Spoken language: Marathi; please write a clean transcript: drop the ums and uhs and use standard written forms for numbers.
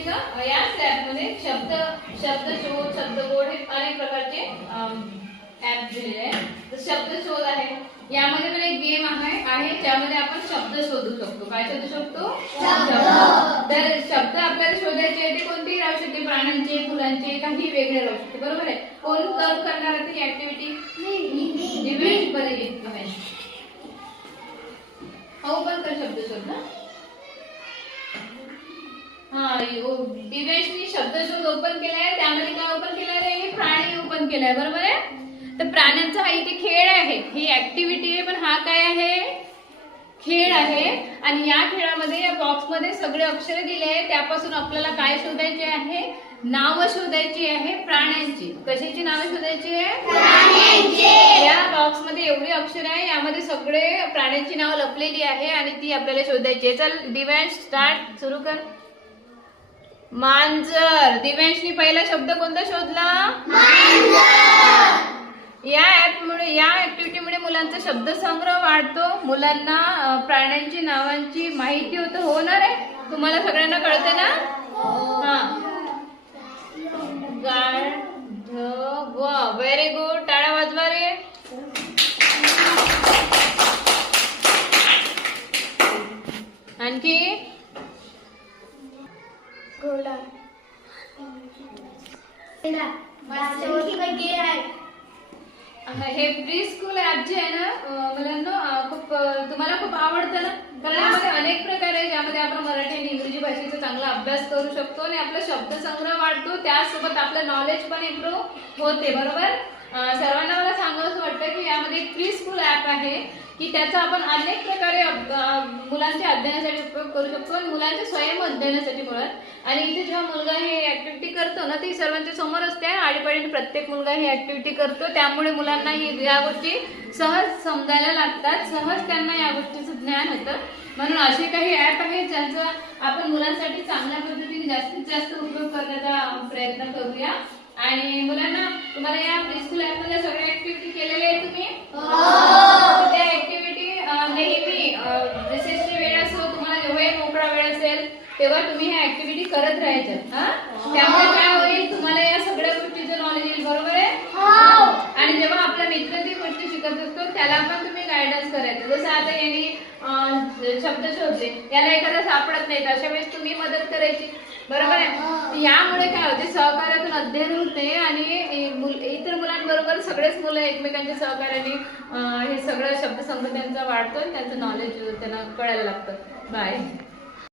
माहिती का या ॲपमध्ये शब्दशोध, शब्दकोड हे अनेक प्रकारचे ॲप दिलेले आहे. तर शब्दशोध आहे, यामध्ये पण एक गेम आहे ज्यामध्ये आपण शब्द शोधू शकतो. काय शोधू शकतो? तर शब्द आपल्याला शोधायचे आहे ते कोणतेही राहू शकते, प्राण्यांचे, फुलांचे, काही वेगळे राहू शकते. बरोबर आहे. कोण करणार आहे ती ऍक्टिव्हिटी? दिव्यांश करेल. ओपन कर शब्द शोध ना. दिव्यांशनी शब्दशोध ओपन केलाय. त्यामध्ये काय ओपन केलंय? हे प्राणी ओपन केलाय. बरोबर आहे. तर प्राण्यांचा हा इथे खेळ आहे, ही ऍक्टिव्हिटी आहे, पण हा काय आहे? खेळ आहे. आणि या खेळामध्ये या बॉक्स मध्ये सगळे अक्षरे दिले आहेत. त्यापासून आपल्याला काय शोधायचे आहे? नाव शोधायची आहे प्राण्यांची. कशाची नाव शोधायची आहे? प्राण्यांची. या बॉक्स मध्ये एवढी अक्षरे आहे, यामध्ये सगळे प्राण्यांची नाव लपलेली आहे आणि ती आपल्याला शोधायची आहे. चल दिव्यांश स्टार्ट, सुरू कर. मांजर. दिव्यांशनी पहिला शब्द कोणता शोधला? मांजर. या ऍपमुळे, या ऍक्टिव्हिटीमुळे मुलांचा शब्दसंग्रह वाढतो, मुलांना प्राण्यांची नावांची माहिती होणार आहे. तुम्हाला सगळ्यांना कळते ना? गाढव. Very good. टाळ्या वाजवा रे. आणखी घोडा. हे प्री स्कूल ऍप जे आहे ना मुलांना तुम्हाला खूप आवडतं ना, कारण यामध्ये अनेक प्रकार आहे ज्यामध्ये आपण मराठी आणि इंग्रजी भाषेचा चांगला अभ्यास करू शकतो आणि आपला शब्दसंग्रह वाढतो, त्यासोबत आपलं नॉलेज पण इम्प्रूव्ह होते. बरोबर. सर्वांना मला सांगावंसं वाटतं की यामध्ये एक प्री स्कूल ऍप आहे की त्याचा आपण अनेक प्रकारे मुलांच्या अध्ययनासाठी उपयोग करू शकतो आणि मुलांच्या स्वयं अध्ययनासाठी मुळात. आणि इथे जेव्हा मुलगा हे ऍक्टिव्हिटी करतो ना, ती सर्वांच्या समोर असते. आडीपाडीने प्रत्येक मुलगा ही ऍक्टिव्हिटी करतो, त्यामुळे मुलांना या गोष्टी सहज समजायला लागतात, सहज त्यांना या गोष्टीचं ज्ञान होतं. म्हणून असे काही ऍप आहेत ज्यांचा आपण मुलांसाठी चांगल्या पद्धतीने जास्तीत जास्त उपयोग करण्याचा प्रयत्न करूया. आणि मुलांना तुम्हाला या प्रीस्कूल ऍप मध्ये सगळ्या ऍक्टिव्हिटी केलेल्या आहेत तुम्ही? त्या ऍक्टिव्हिटी नेहमी रिसेसची वेळ असो, तुम्हाला जेव्हा मोकळा वेळ असेल तेव्हा तुम्ही ह्या ऍक्टिव्हिटी करत राहायच्या. त्यामुळे काय होईल? तुम्हाला या सगळ्या गोष्टीचं नॉलेज येईल. बरोबर आहे. आणि जेव्हा आपला मित्र ती गोष्टी शिकत असतो त्याला पण तुम्ही गायडन्स करायचं. जसं आता यांनी शब्द शोधले, याला एखादा सापडत नाही, अशा वेळेस तुम्ही मदत करायची. बरोबर आहे. यामुळे काय होते? सहकार्यातून अध्ययन होते आणि इतर मुलांबरोबर सगळेच मुलं एकमेकांच्या सहकार्याने हे सगळं शब्दसंग्रह त्यांचा वाढतो आणि त्यांचं नॉलेज त्यांना कळायला लागतं. बाय.